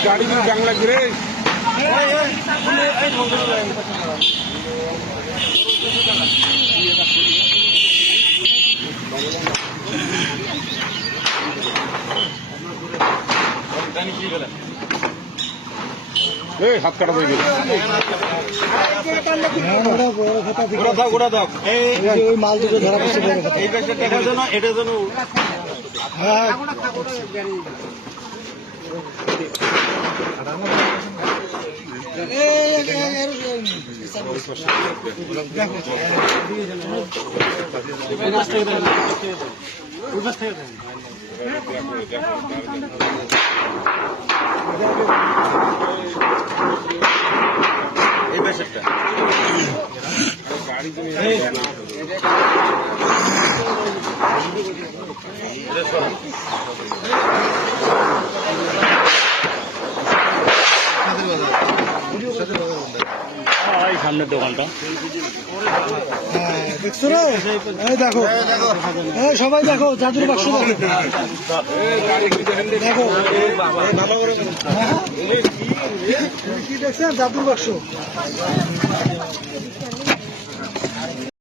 गाड़ी में जंग लग रे हाथ काटा दे মাল দুটো ধরা পড়ছে এটার জন্য এই পেশেন্টটা গাড়ি সামনের দোকানটা দেখছো রে? এই দেখো সবাই দেখো জাদুর বাক্স দেখো কি দেখছেন জাদুর বাক্স